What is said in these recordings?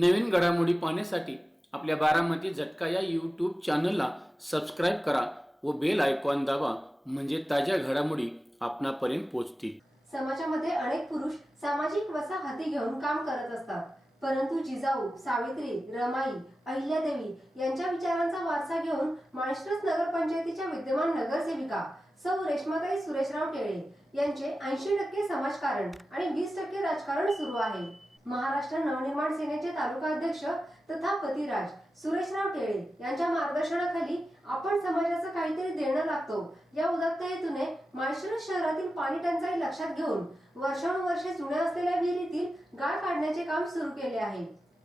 नवीन घडामोडी पाहण्यासाठी आपल्या बारामती झटका या यूट्यूब चॅनलला सबस्क्राईब करा व बेल आयकॉन दाबा म्हणजे ताज्या घडामोडी आपणापर्यंत पोहोचतील. समाजामध्ये अनेक पुरुष सामाजिक वसा हाती घेऊन काम करत असतात. परंतु जिजाऊ सावित्री रमाई अहिल्यादेवी यांच्या विचारांचा वारसा घेऊन माळशिरस नगरपंचायतीच्या विद्यमान नगरसेविका सौ रेश्माताई सुरेशराव टेळे यांचे ऐंशी टक्के समाजकारण आणि वीस टक्के राजकारण सुरू आहे. महाराष्ट्र नवनिर्माण सेनेचे तालुका अध्यक्ष तथा पतिराज सुरेशराव टेळे यांच्या मार्गदर्शनाखाली आपण समाजाचं काहीतरी देणं लागतो. या उदात्त हेतूने माळशिरस शहरातील पाणी टंचाई लक्षात घेऊन वर्षानुवर्षे जुन्या असलेल्या विहिरीतील गाळ काढण्याचे काम सुरू केले आहे.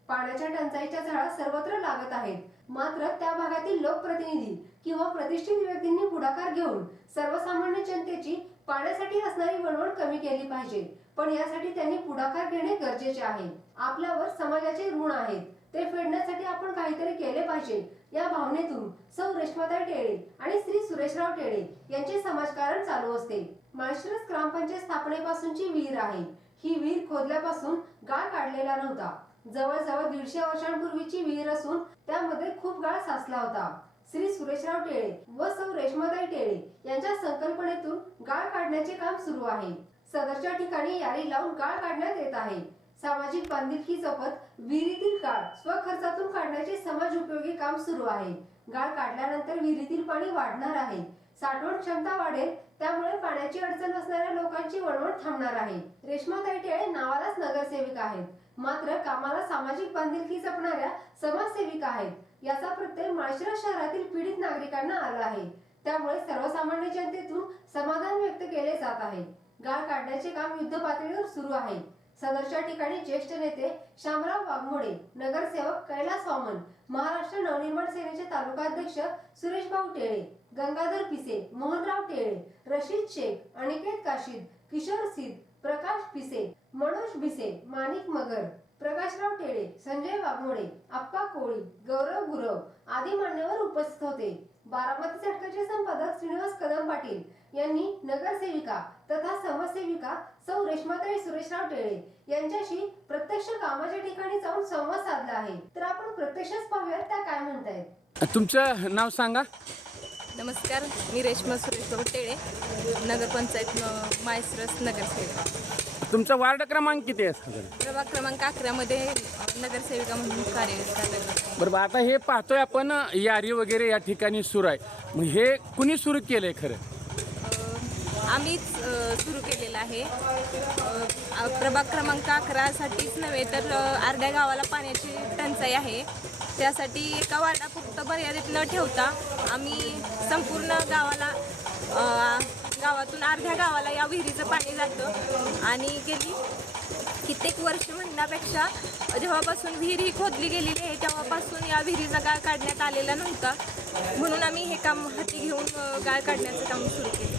पाण्याच्या टंचाईच्या झळा सर्वत्र लागत आहेत. मात्र त्या भागातील लोकप्रतिनिधी किंवा प्रतिष्ठित व्यक्तींनी पुढाकार घेऊन सर्वसामान्य जनतेची पाण्यासाठी असणारी वणवण कमी केली पाहिजे. पण यासाठी त्यांनी पुढाकार घेणे गरजेचे आहे. आपल्यावर समाजाचे ऋण आहेत. ते फेडण्यासाठी आपण काहीतरी केले पाहिजे. या भावनेतून सौ. रेश्माताई टेळे आणि श्री. सुरेशराव टेळे यांचे समाजकारण चालू असते. माळशिरस ग्रामपंचायत स्थापनेपासूनची विहीर आहे. ही विहीर खोदल्यापासून गाळ काढलेला नव्हता. जवळजवळ दीडशे वर्षांपूर्वीची विहीर असून त्यामध्ये खूप गाळ साचला होता. श्री सुरेशराव टेळे व सौ रेश्माताई टेळे यांच्या संकल्पनेतून गाळ काढण्याचे काम सुरू आहे. सदरच्या ठिकाणी यारी लावून गाळ काढण्यात येत आहे. सामाजिक बांधिलकी जपत विहिरीतील गाळ स्वखर्चातून काढण्याचे समाज उपयोगी काम सुरू आहे. गाळ काढल्यानंतर विहिरीतील पाणी वाढणार आहे. साठवण क्षमता वाढेल त्यामुळे पाण्याची अडचण असणाऱ्या लोकांची वणवण थांबणार आहे. रेश्माताई टेळे नावालाच नगरसेविका आहेत. मात्र कामाला सामाजिक बांधिलकी जपणाऱ्या समाजसेविका आहेत. याचा प्रत्यय माळशिरस शहरातील पीडित नागरिकांना आला आहे. त्यामुळे सर्वसामान्य जनतेतून समाधान व्यक्त केले जात आहे. गाळ काढण्याचे काम युद्ध पातळीवर सुरू आहे. सदरच्या ठिकाणी ज्येष्ठ नेते श्यामराव वाघमोडे नगरसेवक कैलास वामन महाराष्ट्र नवनिर्माण सेनेचे तालुका अध्यक्ष सुरेश भाऊ टेळे गंगाधर पिसे मोहनराव टेळे रशीद शेख अनिकेत काशीद किशोर सिद्ध प्रकाश पिसे मनोज भिसे माणिक मगर प्रकाशराव टेळे संजय वाघमोडे अप्पा कोळी गौरव गुरव आदी मान्यवर उपस्थित होते. बारामती चटकाचे संपादक श्रीनिवास कदम पाटील यांनी नगरसेविका तथा समाजसेविका सौ रेश्माताई सुरेशराव टेळे यांच्याशी प्रत्यक्ष कामाच्या ठिकाणी जाऊन संवाद साधला आहे. तर आपण प्रत्यक्षच पाहूयात त्या काय म्हणतायत. तुमचं नाव सांगा. नमस्कार मी रेश्मा सुरेश टेळे नगरपंचायत माळशिरस नगरसेविका. तुमचा वार्ड क्रमांक किती आहे? प्रभाग क्रमांक अकरामध्ये नगरसेविका म्हणून कार्यरत आहे. बरोबर आता हे पाहतोय आपण यारी वगैरे या ठिकाणी सुरू आहे. मग हे कुणी सुरू केलंय खरं? अ, आम्हीच सुरू केलेलं आहे. प्रभाग क्रमांक अकरासाठीच नव्हे तर अर्ध्या गावाला पाण्याची टंचाई आहे. त्यासाठी एका वार्डापुरत मर्यादित न ठेवता आम्ही संपूर्ण गावाला गावातून अर्ध्या गावाला या विहिरीचं पाणी जातं. आणि गेली कित्येक वर्ष म्हणण्यापेक्षा जेव्हापासून विहीर ही खोदली गेलेली आहे तेव्हापासून या विहिरीचा गाळ काढण्यात आलेला नव्हता. म्हणून आम्ही हे काम हाती घेऊन गाळ काढण्याचं काम सुरू केलं.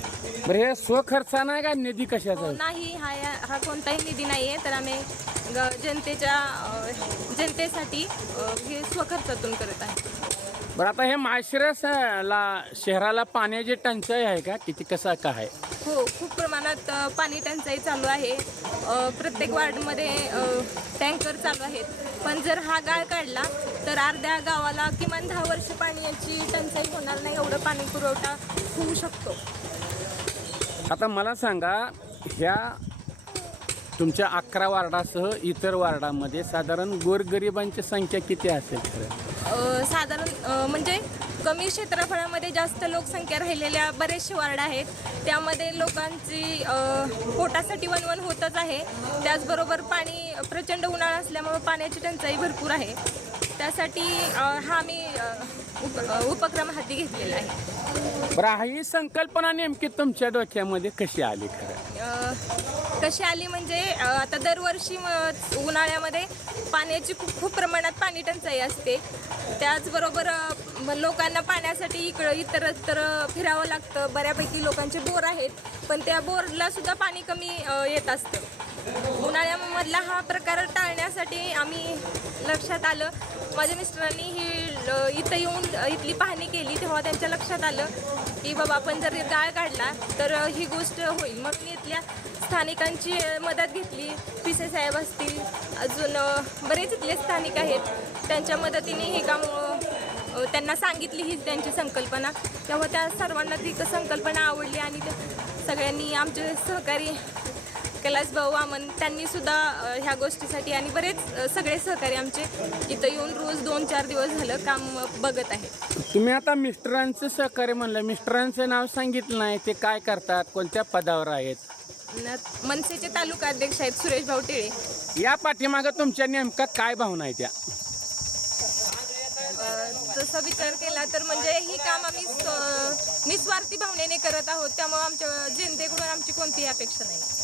बरं हे स्वखर्चानं आहे का निधी कशाचा? आहे? नाही हा या- हा कोणताही निधी नाही आहे तर आम्ही ग- जनतेच्या अ, जनतेसाठी अ, हे स्वखर्चातून करत आहे. बरं आता हे माळशिरस अं, ला शहराला पाण्याची टंचाई आहे का? किती कसा काय आहे? हो खूप प्रमाणात अ, पाणी टंचाई चालू आहे. अ, प्रत्येक वार्डमध्ये अ, टँकर चालू आहेत. पण जर हा गाळ काढला तर अर्ध्या गावाला किमान दहा वर्ष पाण्याची टंचाई होणार नाही एवढं पाणी पुरवठा होऊ शकतो. आता मला सांगा ह्या तुमच्या अकरा वार्डासह इतर वार्डामध्ये साधारण गोरगरिबांची संख्या किती असेल खरं? अ, साधारण अ, म्हणजे कमी क्षेत्रफळामध्ये जास्त लोकसंख्या राहिलेल्या बरेचसे वार्ड आहेत. त्यामध्ये लोकांची अ, पोटासाठी वणवण होतच आहे. त्याचबरोबर पाणी प्रचंड उन्हाळा असल्यामुळे पाण्याची टंचाई भरपूर आहे. त्यासाठी हा मी उप उपक्रम हाती घेतलेला आहे. बरं ही संकल्पना नेमकी तुमच्या डोक्यामध्ये कशी आली खरं? कशी आली म्हणजे आता दरवर्षी उन्हाळ्यामध्ये पाण्याची खूप खूप प्रमाणात पाणी टंचाई असते. त्याचबरोबर लोकांना पाण्यासाठी इकडं इतरत्र फिरावं लागतं. बऱ्यापैकी लोकांचे बोर आहेत पण त्या बोरला सुद्धा पाणी कमी येत असतं. उन्हाळ्यामधला हा प्रकार आम्ही लक्षात आलं. माझ्या मिस्टरांनी ही ल- इथं येऊन इथली पाहणी केली तेव्हा त्यांच्या लक्षात आलं की बाबा आपण जर गाळ काढला तर ही गोष्ट होईल. मग मी इथल्या स्थानिकांची मदत घेतली. पिसे साहेब असतील अजून बरेच इथले स्थानिक आहेत. त्यांच्या मदतीने हे काम त्यांना सांगितली ही त्यांची संकल्पना. तेव्हा त्या सर्वांना ती संकल्पना आवडली आणि सगळ्यांनी आमचे सहकारी कैलास भाऊ वामन त्यांनी सुद्धा ह्या गोष्टीसाठी आणि बरेच सगळे सहकारी आमचे इथं येऊन रोज दोन चार दिवस झालं काम बघत आहेत. तुम्ही आता मिस्टरांचं सहकार्य म्हणलं मिस्टरांचं नाव सांगितलं नाही ते काय करतात कोणत्या पदावर आहेत? न- मनसेचे तालुका अध्यक्ष आहेत सुरेश भाऊ टिळे. या पाठीमागं तुमच्या नेमका काय भावना आहे त्या तसा विचार केला तर म्हणजे ही काम आम्ही स- निस्वार्थी भावनेने करत आहोत त्यामुळे आमच्या जनतेकडून आमची कोणतीही अपेक्षा नाही.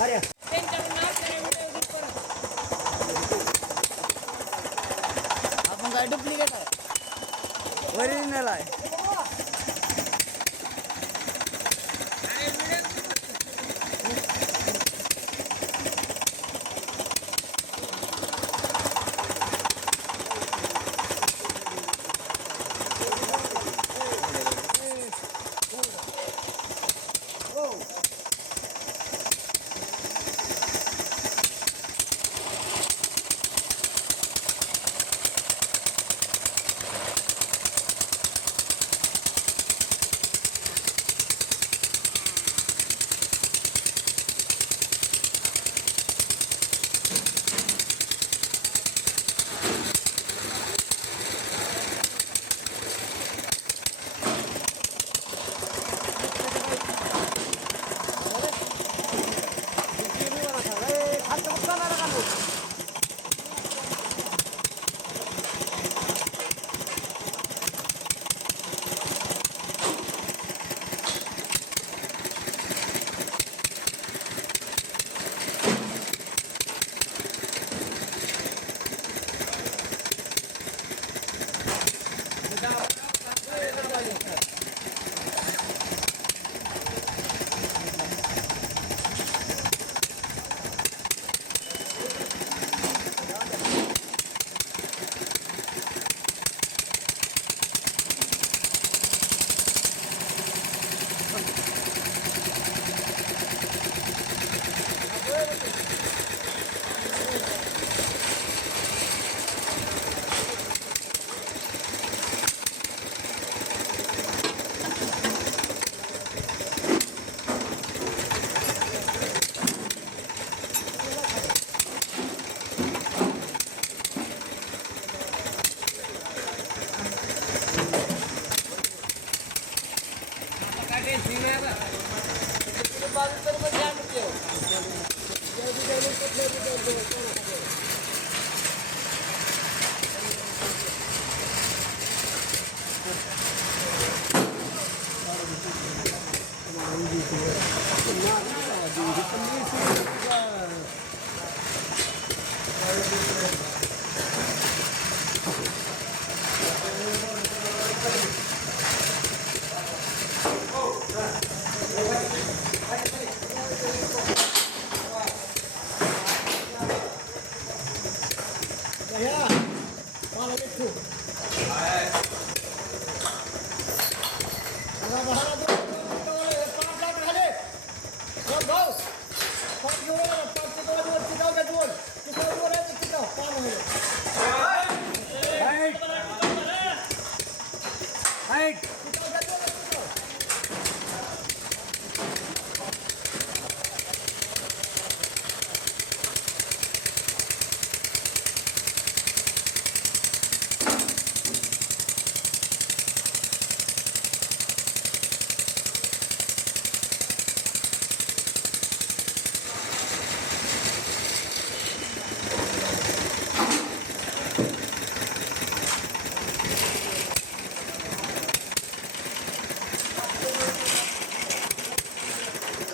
आर्या आपण